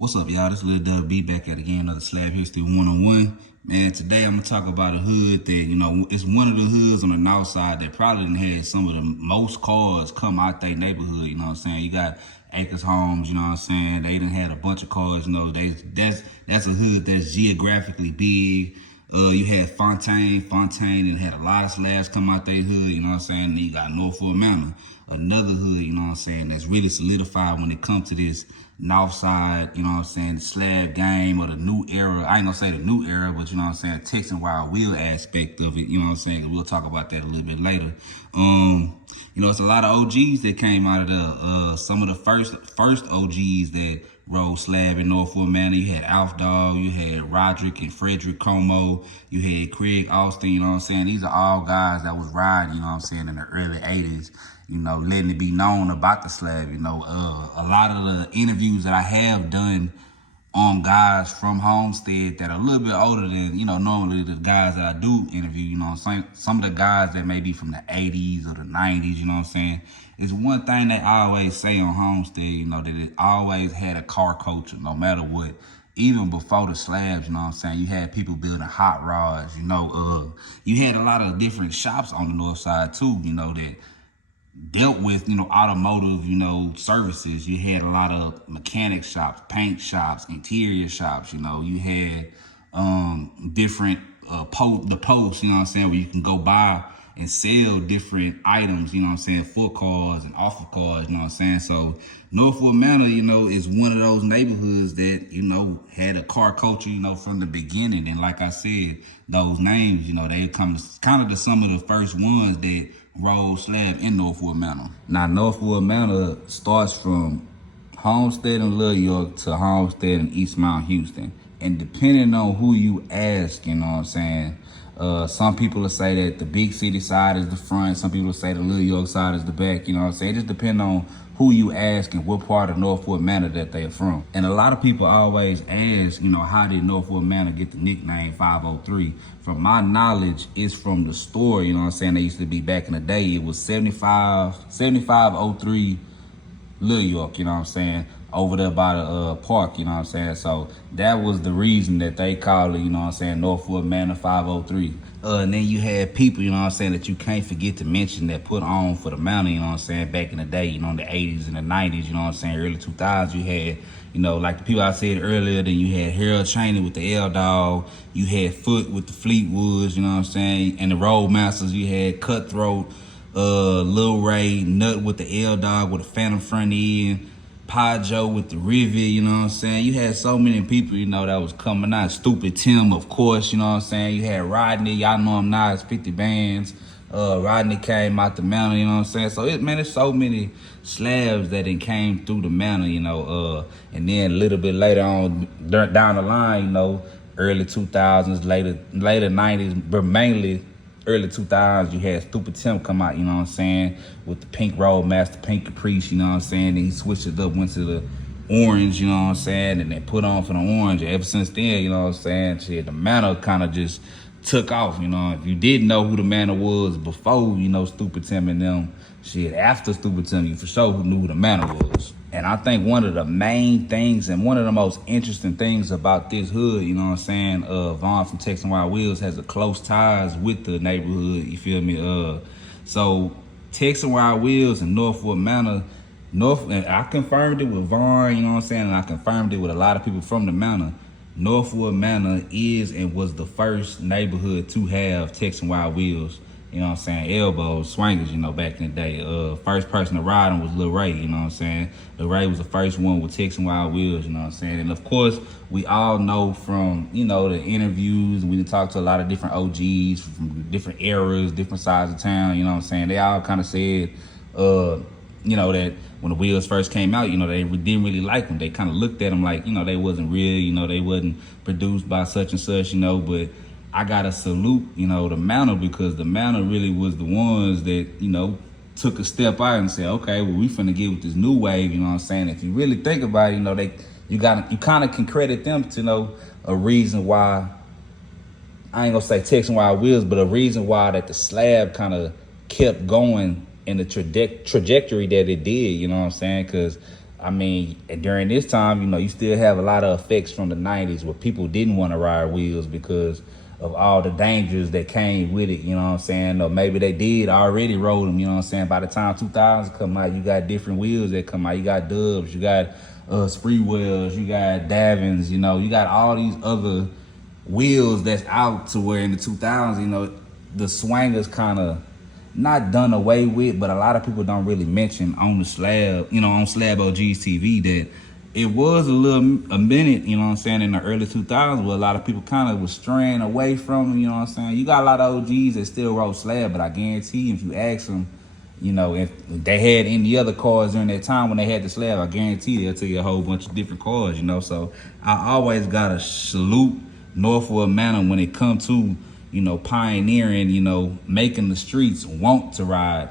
What's up, y'all? This Lil Dub B back at again, another Slab History one-on-one. Man, today I'm gonna talk about a hood that, it's one of the hoods on the north side that probably done had some of the most cars come out their neighborhood, you know what I'm saying? You got Acres Homes, you know what I'm saying? They done had a bunch of cars, that's a hood that's geographically big. You had Fontaine and had a lot of slabs come out their hood, you know what I'm saying? And you got Northwood Manor, another hood, you know what I'm saying, that's really solidified when it comes to this north side, you know what I'm saying, the slab game or the new era. I ain't gonna say the new era, but you know what I'm saying, Texan Wild Wheel aspect of it, you know what I'm saying? We'll talk about that a little bit later. It's a lot of OGs that came out of some of the first OGs that rode slab in Northwood Manor. You had Alf Dog, you had Roderick and Frederick Como, you had Craig Austin, you know what I'm saying? These are all guys that was riding, you know what I'm saying, in the early 80s, letting it be known about the slab. A lot of the interviews that I have done on guys from Homestead that are a little bit older than, normally the guys that I do interview, some of the guys that may be from the 80s or the 90s, you know what I'm saying? It's one thing they always say on Homestead, that it always had a car culture, no matter what. Even before the slabs, you know what I'm saying? You had people building hot rods, you had a lot of different shops on the north side too, that dealt with, automotive, services. You had a lot of mechanic shops, paint shops, interior shops, you had different the posts, you know what I'm saying, where you can go buy and sell different items, you know what I'm saying, for cars and off of cars, you know what I'm saying? So Northwood Manor, is one of those neighborhoods that, had a car culture, from the beginning. And like I said, those names, they come kind of to some of the first ones that rolled slab in Northwood Manor. Now, Northwood Manor starts from Homestead in Little York to Homestead in East Mount Houston. And depending on who you ask, you know what I'm saying, some people will say that the big city side is the front. Some people will say the Little York side is the back, you know what I'm saying? It just depends on who you ask and what part of Northwood Manor that they're from. And a lot of people always ask, how did Northwood Manor get the nickname 503? From my knowledge, it's from the store, you know what I'm saying? They used to be back in the day. It was 7503 Little York, you know what I'm saying, over there by the park, you know what I'm saying? So that was the reason that they called it, you know what I'm saying, Northwood Manor 503. And then you had people, you know what I'm saying, that you can't forget to mention that put on for the manor, you know what I'm saying, back in the day, in the 80s and the 90s, you know what I'm saying, early 2000s, you had, like the people I said earlier, then you had Harold Cheney with the L-Dog, you had Foot with the Fleetwoods, you know what I'm saying, and the Roadmasters, you had Cutthroat, Lil Ray, Nut with the L-Dog with a Phantom front end, Pie Joe with the Rivet, you know what I'm saying? You had so many people, that was coming out. Stupid Tim, of course, you know what I'm saying? You had Rodney, y'all know him now, it's 50 bands. Rodney came out the manor, you know what I'm saying? So, there's so many slabs that came through the manor, and then a little bit later on, down the line, early 2000s, later 90s, but mainly early 2000s, you had Stupid Tim come out, you know what I'm saying, with the pink Roadmaster, pink Caprice, you know what I'm saying, and he switched it up, went to the orange, you know what I'm saying, and then put on for the orange. And ever since then, you know what I'm saying, shit, the manor kind of just took off, If you didn't know who the manor was before, Stupid Tim and them, shit, after Stupid Tim, you for sure knew who the manor was. And I think one of the main things and one of the most interesting things about this hood, you know what I'm saying, Vaughn from Texan Wild Wheels has a close ties with the neighborhood, you feel me? So Texan Wild Wheels and Northwood Manor, and I confirmed it with Vaughn, you know what I'm saying, and I confirmed it with a lot of people from the manor. Northwood Manor is and was the first neighborhood to have Texan Wild Wheels, you know what I'm saying, elbows, swingers, back in the day. First person to ride them was Lil Ray, you know what I'm saying. Lil Ray was the first one with Texan Wild Wheels, you know what I'm saying. And of course, we all know from, the interviews, we talked to a lot of different OGs from different eras, different sides of town, you know what I'm saying. They all kind of said, that when the wheels first came out, they didn't really like them. They kind of looked at them like, they wasn't real, they wasn't produced by such and such, but I gotta salute, the manor, because the manor really was the ones that, took a step out and said, okay, well, we finna get with this new wave, you know what I'm saying? If you really think about it, you kind of can credit them to, a reason why, I ain't gonna say Texan Wild Wheels, but a reason why that the slab kind of kept going in the trajectory that it did, you know what I'm saying? Because I mean, during this time, you know, you still have a lot of effects from the 90s where people didn't want to ride wheels because of all the dangers that came with it, you know what I'm saying? Or maybe they did already roll them, you know what I'm saying? By the time 2000s come out, you got different wheels that come out. You got Dubs, you got Spreewells, you got Davins, you know, you got all these other wheels that's out to where in the 2000s, you know, the swangers kind of not done away with, but a lot of people don't really mention on the Slab, you know, on Slab OG's TV that it was a minute, you know what I'm saying, in the early 2000s where a lot of people kind of was straying away from them, you know what I'm saying. You got a lot of OGs that still rode Slab, but I guarantee you, if you ask them, you know, if they had any other cars during that time when they had the Slab, I guarantee they'll tell you a whole bunch of different cars, you know. So I always gotta salute Northwood Manor when it come to, you know, pioneering, you know, making the streets want to ride,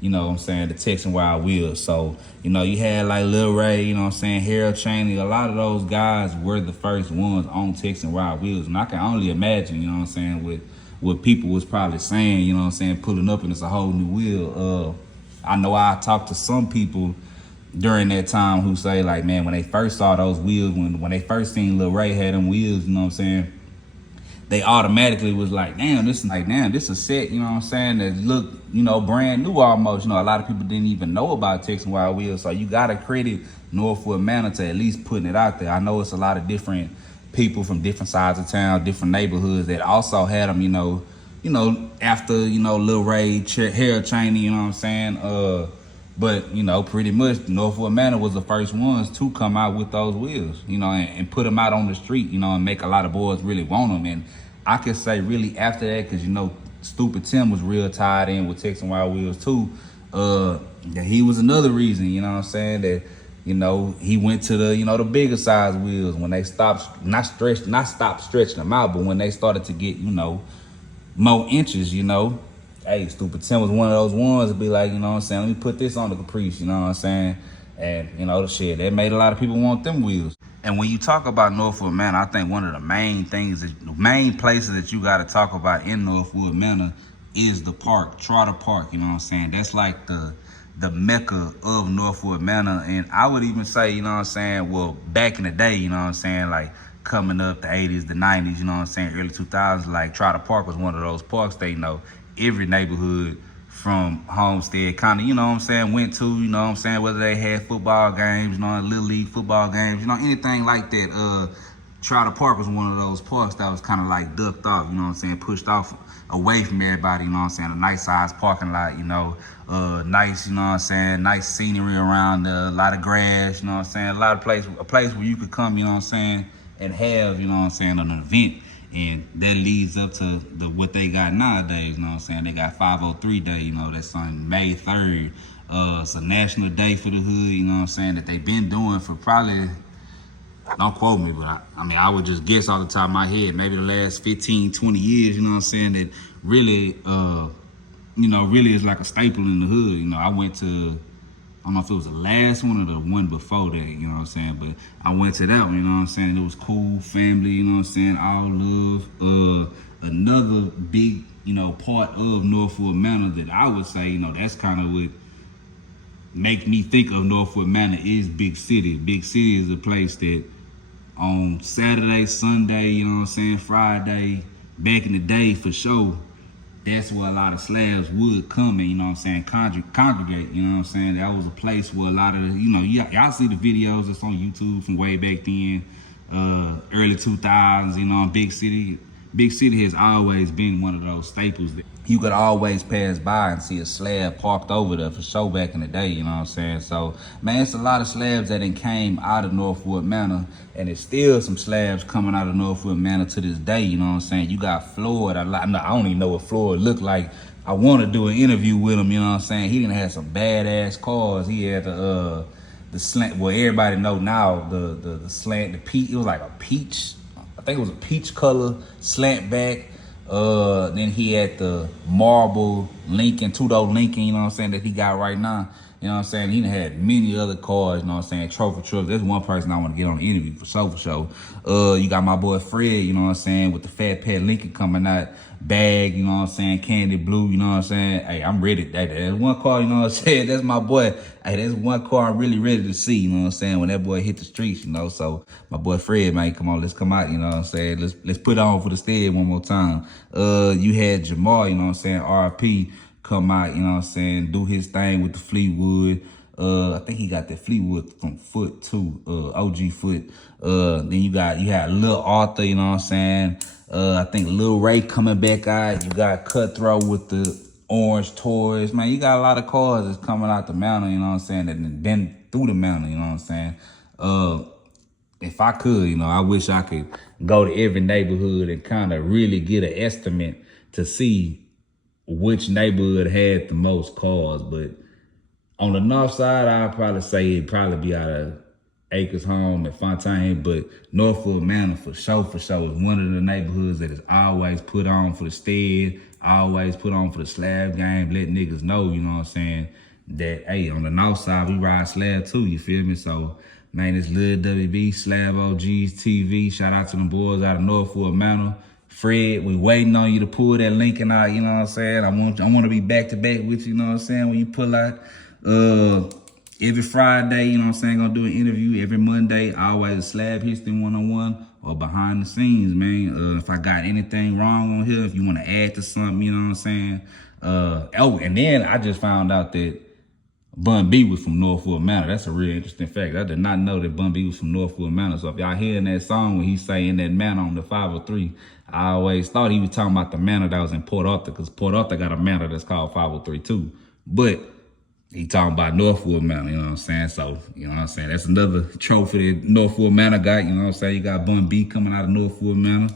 you know what I'm saying, the Texan Wild Wheels. So, you know, you had like Lil Ray, you know what I'm saying, Harold Chaney, a lot of those guys were the first ones on Texan Wild Wheels. And I can only imagine, you know what I'm saying, with what people was probably saying, you know what I'm saying, pulling up and it's a whole new wheel. I know I talked to some people during that time who say like, man, when they first saw those wheels, when they first seen Lil Ray had them wheels, you know what I'm saying, they automatically was like, damn, this is a set, you know what I'm saying, that look, you know, brand new almost. You know, a lot of people didn't even know about Texan Wild Wheels, so you gotta credit Northwood Manor to at least putting it out there. I know it's a lot of different people from different sides of town, different neighborhoods that also had them, you know, after, you know, Lil Ray, Harold Chaney, you know what I'm saying, but, you know, pretty much Northwood Manor was the first ones to come out with those wheels, you know, and put them out on the street, you know, and make a lot of boys really want them. And I could say really after that, because, you know, Stupid Tim was real tied in with Texan Wild Wheels too. That he was another reason, you know what I'm saying, that, you know, he went to the, you know, the bigger size wheels when they stopped, not stopped stretching them out, but when they started to get, you know, more inches, you know. Hey, Stupid Tim was one of those ones to be like, you know what I'm saying, let me put this on the Caprice, you know what I'm saying? And, you know, the shit, that made a lot of people want them wheels. And when you talk about Northwood Manor, I think one of the main things, the main places that you got to talk about in Northwood Manor is the park, Trotter Park, you know what I'm saying? That's like the mecca of Northwood Manor. And I would even say, you know what I'm saying, well, back in the day, you know what I'm saying, like coming up the 80s, the 90s, you know what I'm saying, early 2000s, like Trotter Park was one of those parks they know every neighborhood from Homestead kind of, you know what I'm saying, went to, you know what I'm saying, whether they had football games, you know, Little League football games, you know, anything like that. Trotter Park was one of those parks that was kind of like ducked off, you know what I'm saying, pushed off away from everybody, you know what I'm saying, a nice size parking lot, you know, nice, you know what I'm saying, nice scenery around, a lot of grass, you know what I'm saying, a place where you could come, you know what I'm saying, and have, you know what I'm saying, an event. And that leads up to what they got nowadays, you know what I'm saying? They got 503 Day, you know, that's on May 3rd. It's a national day for the hood, you know what I'm saying, that they've been doing for probably, don't quote me, but I mean, I would just guess off the top of my head, maybe the last 15, 20 years, you know what I'm saying, that really, you know, really is like a staple in the hood. You know, I went to, I don't know if it was the last one or the one before that, you know what I'm saying, but I went to that one, you know what I'm saying, it was cool, family, you know what I'm saying, all love. Another big, you know, part of Northwood Manor that I would say, you know, that's kind of what make me think of Northwood Manor is Big City. Big City is a place that on Saturday, Sunday, you know what I'm saying, Friday, back in the day for sure, that's where a lot of slabs would come and, you know what I'm saying, congregate, you know what I'm saying? That was a place where a lot of, you know, y'all see the videos that's on YouTube from way back then, early 2000s, you know, Big City. Big City has always been one of those staples that you could always pass by and see a slab parked over there for sure back in the day, you know what I'm saying? So, man, it's a lot of slabs that done came out of Northwood Manor, and there's still some slabs coming out of Northwood Manor to this day, you know what I'm saying? You got Floyd, I don't even know what Floyd looked like. I want to do an interview with him, you know what I'm saying? He didn't have some badass cars. He had the slant, well, everybody know now, the slant, it was like a peach, I think it was a peach color slant back. Then he had the marble Lincoln, two-door Lincoln, you know what I'm saying, that he got right now. You know what I'm saying? He done had many other cars, you know what I'm saying, trophy trucks. There's one person I want to get on the interview for sure. You got my boy Fred, you know what I'm saying, with the Fat Pat Lincoln coming out, bag, you know what I'm saying, candy blue, you know what I'm saying. Hey, I'm ready. There's one car, you know what I'm saying, that's my boy. Hey, that's one car I'm really ready to see, you know what I'm saying, when that boy hit the streets, you know. So my boy Fred, man, come on, let's come out, you know what I'm saying. Let's put on for the stead one more time. You had Jamal, you know what I'm saying, RP, come out, you know what I'm saying, do his thing with the Fleetwood. I think he got that Fleetwood from Foot too, OG Foot. Then you had Lil Arthur, you know what I'm saying. I think Lil Ray coming back out. You got Cutthroat with the orange toys. Man, you got a lot of cars that's coming out the mountain, you know what I'm saying, that been through the mountain, you know what I'm saying. If I could, you know, I wish I could go to every neighborhood and kind of really get an estimate to see which neighborhood had the most cars. But on the north side, I'd probably say it'd probably be out of Acres Home and Fontaine, but Northwood Manor for sure is one of the neighborhoods that is always put on for the stead, always put on for the slab game, let niggas know, you know what I'm saying, that, hey, on the north side, we ride slab too, you feel me? So, man, it's Lil WB, Slab OGs TV. Shout out to them boys out of Northwood Manor. Fred, we waiting on you to pull that Lincoln out, you know what I'm saying? I want to be back to back with you know what I'm saying, when you pull out. Every Friday, you know what I'm saying, gonna do an interview. Every Monday, always a Slab History 101 or behind the scenes, man. If I got anything wrong on here, if you want to add to something, you know what I'm saying. And then I just found out that Bun B was from Northwood Manor. That's a real interesting fact. I did not know that Bun B was from Northwood Manor. So if y'all hearing that song when he's saying that manor on the 503, I always thought he was talking about the manor that was in Port Arthur, because Port Arthur got a manor that's called 503 too. But he talking about Northwood Manor, you know what I'm saying? So, you know what I'm saying? That's another trophy that Northwood Manor got, you know what I'm saying? You got Bun B coming out of Northwood Manor.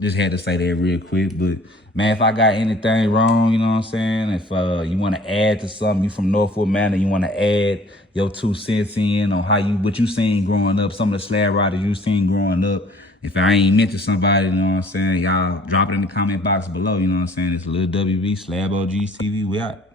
Just had to say that real quick. But, man, if I got anything wrong, you know what I'm saying? If you want to add to something, you from Northwood Manor, you want to add your 2 cents in on what you seen growing up, some of the slab riders you seen growing up. If I ain't mentioned somebody, you know what I'm saying? Y'all drop it in the comment box below, you know what I'm saying? It's Lil WB, Slab OGs TV. We out.